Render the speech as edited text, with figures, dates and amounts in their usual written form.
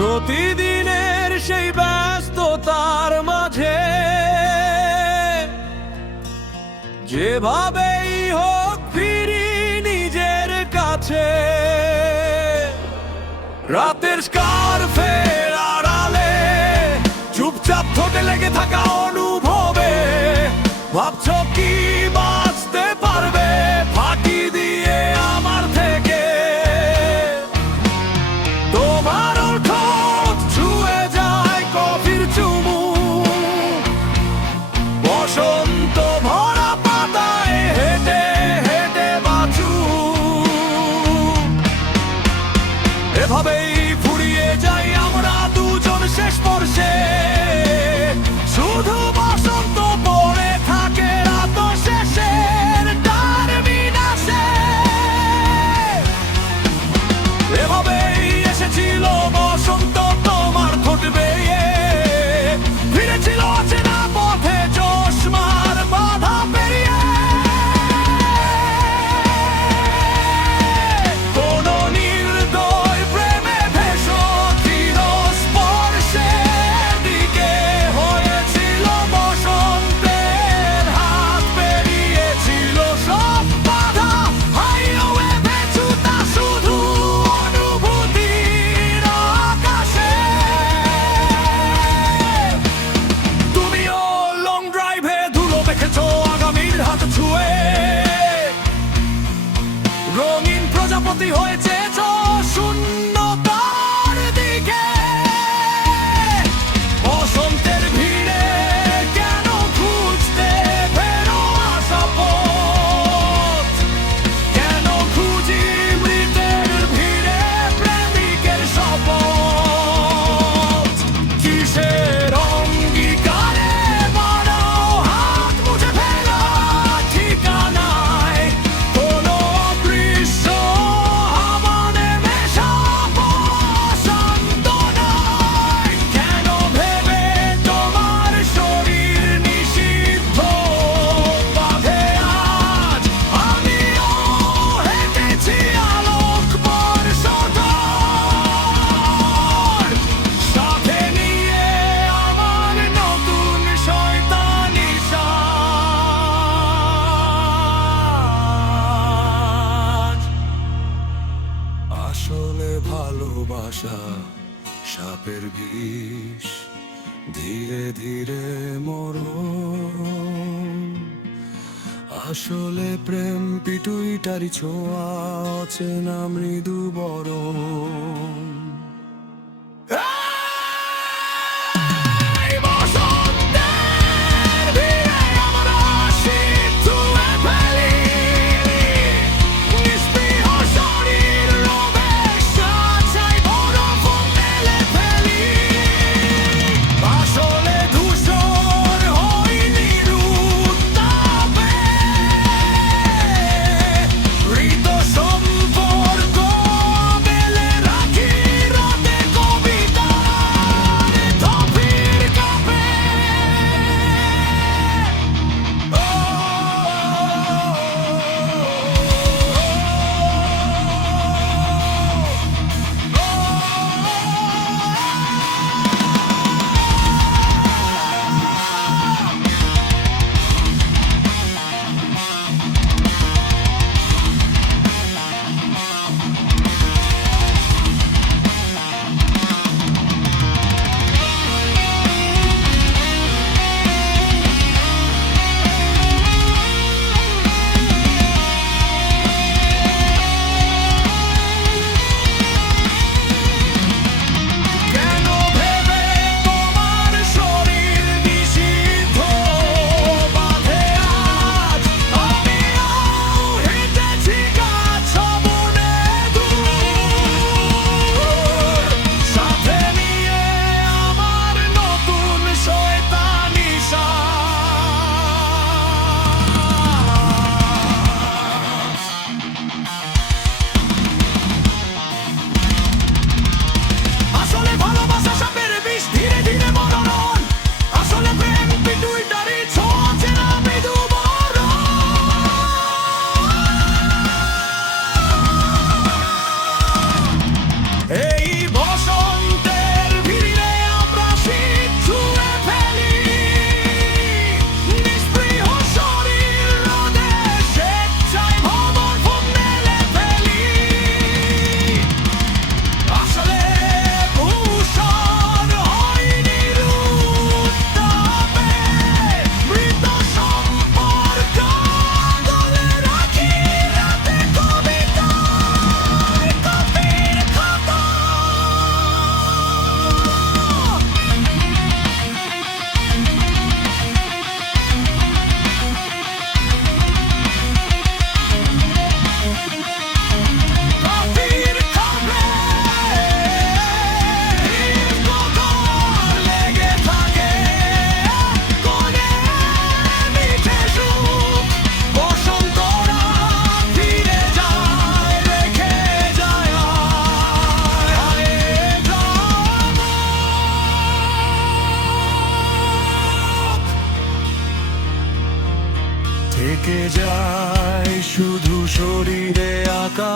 প্রতিদিনের সেই ব্যস্ততার মাঝে যেভাবেই হোক ফিরি নিজের কাছে। রাতের স্কার্ফের আড়ালে চুপচাপ ঠোঁটে লেগে থাকা অনুভবে ভাবছো কি বাঁচতে পারবে ফাঁকি দিয়ে আমার থেকে। তোমার ঠোঁট ছুঁয়ে যায় কফির চুমুক, বসন্ত ভরা পাতায় হেঁটে হেঁটে বাঁচু। এভাবেই ফুরিয়ে যাই আমরা দুজন শেষ স্পর্শে, শুধু বসন্ত পড়ে থাকে রাত শেষের টারমিনাসে। এভাবেই এসেছিল বসন্ত তোমার ঠোঁট বেয়ে, ফিরেছিল অচেনা পথে চশমার বাধা পেরিয়ে। কোন নির্দয় প্রেমে ভেসো চিরস্পর্শের দিকে হয়েছিল বসন্তের হাত পেরিয়েছিল সব বাধা। হাইওয়ে বেচুতা শুধু অনুভূতির আকাশে। তুমিও লং ড্রাইভে ধুলো মেখেছো আগামীর হাত ছুঁয়ে, রঙিন প্রজাপতি হয়েছে শূন্যতার দিকে। বসন্তের ভিড়ে কেন খুঁজতে ফেরো আসা পথ, কেন খুঁজি মৃতের ভিড়ে প্রেমিকের শপথ। কিসের অঙ্গীকারে বাড়াও হাত মুছে ফেলা ঠিকানায়, কোনো অদৃশ্য হাওয়ানে মেশা বসন্ত নয়। কেন ভেবে তোমার শরীর নিষিদ্ধ বাঁধে আজ আমিও হেঁটেছি আলোক বর্ষধর, সাথে নিয়ে আমার নতুন শয়তানি সাজ। আসলে ভালোবাসা সাপের বিষ, ধীরে ধীরে মরণ। আসলে প্রেম পিটুইটারি ছোঁয়া, অচেনা মৃদু বরণ। এই বসন্তের ভিড়ে আমরা শীত ছুঁয়ে ফেলি, নিস্পৃহ শরীর রবে সাজাই বরফ মেলে ফেলি। আসলে ধূসর হইনি রূপতাপে, হৃদ সম্পর্ক মেলে রাখি থেকে যায় শুধু শরীরে আঁকা